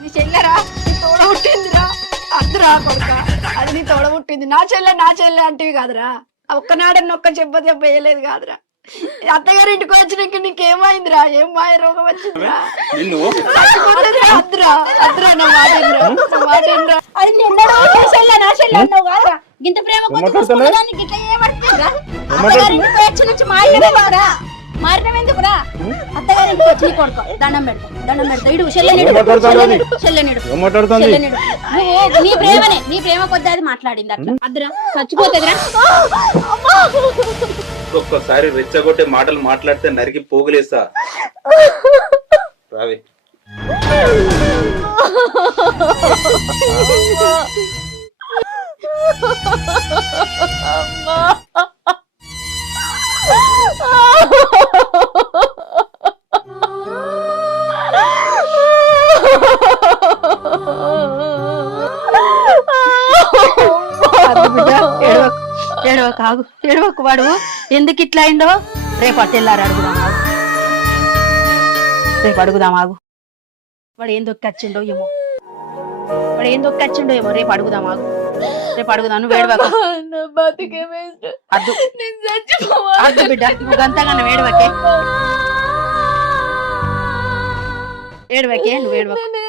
నీ చెల్లెరా నీ తోడ పుట్టిందిరా అద్దురా కొడుక అది నీ తోడ పుట్టింది నా చెల్లె అంటివి కాదురా ఒక్కనాడని ఒక్క దెబ్బ వేయలేదు కాదురా అత్తగారి ఇంటికి వచ్చినాక నీకేమైందిరా ఏం మాయ రోగం వచ్చిందిరా అద్దురా అద్దురా నా మాటిరా అది నిన్నడో నా చెల్లె అన్నావు కాదురా ఇంత ప్రేమ ఇట్లా ఏమడుతుందిరా అత్తగారి ఇంటికి వచ్చి నుంచి మాయరా మారినం ఎందుకురా అత్తగారింటికి వచ్చి నీ కొడుకో దండం పెడతా ఇడు చెల్లెనిడు నీ ప్రేమ కొద్ది అది మాట్లాడింది అట్లా అద్దరా చచ్చిపోతుందిరా ఒక్కొక్కసారి రెచ్చగొట్టే మాటలు మాట్లాడితే నరికి పోగులేస్తా రావి ఏడవకు వాడు ఎందుకు ఇట్లా అయిందో రేపు అట్టెళ్ళారు అడుగుదాం ఆగు వాడు ఏం దొక్కొచ్చిండో ఏమో రేపు అడుగుదాం ఆగు నువ్వు ఏడవకు అద్దు బిడ్డ నువ్వు గంతగానే ఏడవకే నువ్వు ఏడవకు